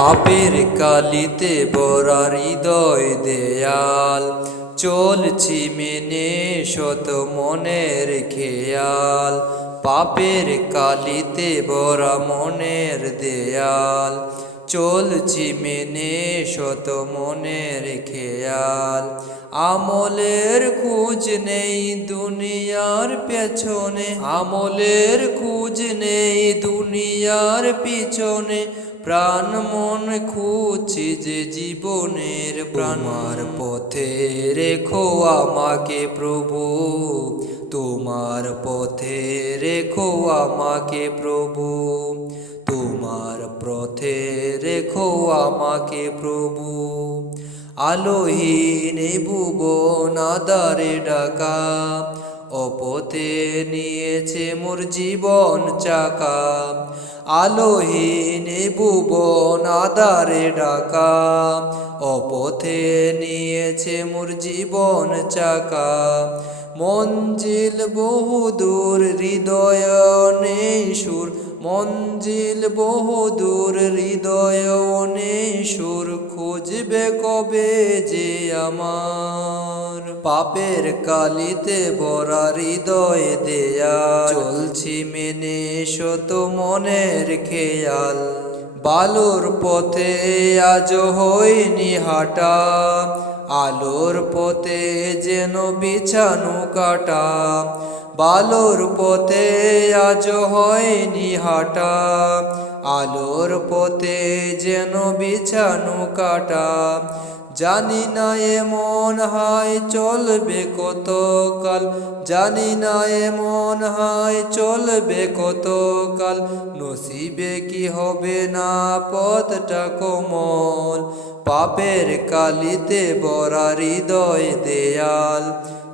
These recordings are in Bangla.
পাপের কালিতে ভরা হৃদয় দেয়াল, চলছি মেনে শত মনের খেয়াল। পাপের কালিতে ভরা মনের দেয়াল, চলছি মেনে শত মনের খেয়াল। আমলের খোঁজ নেই দুনিয়ার পেছনে, আমলের খোঁজ নেই দুনিয়ার পিছনে। প্রাণ মন খুঁজছি যে জীবনের প্রাণার পথে রেখো আমাকে প্রভু, তোমার পথে রেখো আমাকে প্রভু, তোমার পথে রেখো আমাকে প্রভু। আলোহীন ভুবন আঁধারে ঢাকা, অপথে নিয়েছে মোর জীবন চাকা। আলোহীন ভুবন আঁধারে ঢাকা, অপথে নিয়েছে মোর জীবন চাকা। মঞ্জিল বহুদূর হৃদয় নেই সুর, মঞ্জিল বহুদূর হৃদয় নেই সুর। খুঁজবে কবে যে আমার, পাপের কালিতে ভরা হৃদয় দেয়া। চলছি মেনে শত মনের খেয়াল, বালুর পথে আজ হয়নি হাঁটা। আলোর পথে যেন বিছানো কাটা, বালুর পথে আজ হয়নি হাঁটা। আলোর পথে যেন বিছানো কাটা। জানি না এমন হায় চলবে কতকাল, জানি না এমন হায় চলবে কতকাল। নসিবে কি হবে না পথটা কোমল, পাপের কালিতে ভরা হৃদয় দেয়াল।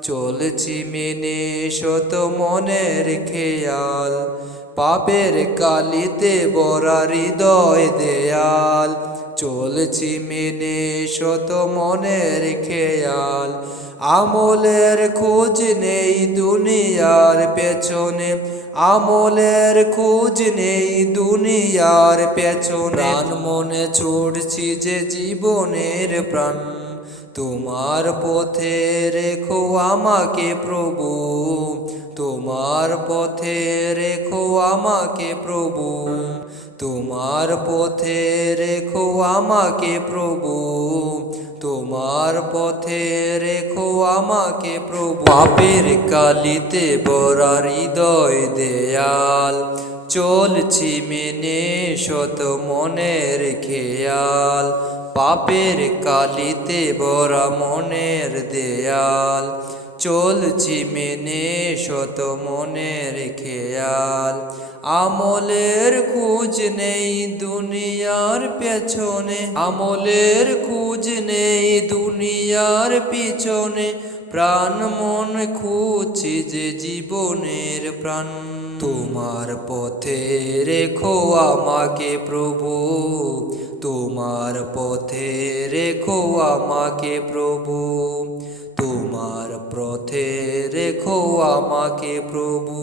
চলছি মেনে শত মনের খেয়াল, পাপের কালিতে ভরা হৃদয় দেয়াল। চলছি মেনে শত মনের খেয়াল। আমলের খোঁজ নেই দুনিয়ার পেছনে, আমলের খোঁজ নেই দুনিয়ার পেছনে। প্রাণ মনে ছুটছি যে জীবনের প্রাণ, তোমার পথে রেখো আমাকে প্রভু, তোমার পথে রেখো আমাকে প্রভু, তোমার পথে রেখো আমাকে প্রভু, তোমার পথে রেখো আমাকে প্রভু। পাপের কালিতে ভরা হৃদয় দেয়াল, চলছি মেনে শত মনের খেয়াল। পাপের কালিতে ভরা মনের দেয়াল, চলছি মেনে শত মনের খেয়াল। আমলের খোঁজ নেই দুনিয়ার পেছনে, আমলের খোঁজ নেই দুনিয়ার পিছনে। প্রাণ মন খুঁজছি যে জীবনের প্রাণ, তোমার পথে রেখো আমাকে প্রভু, তোমার পথে রেখো আমাকে প্রভু, তোমার পথে রেখো আমাকে প্রভু।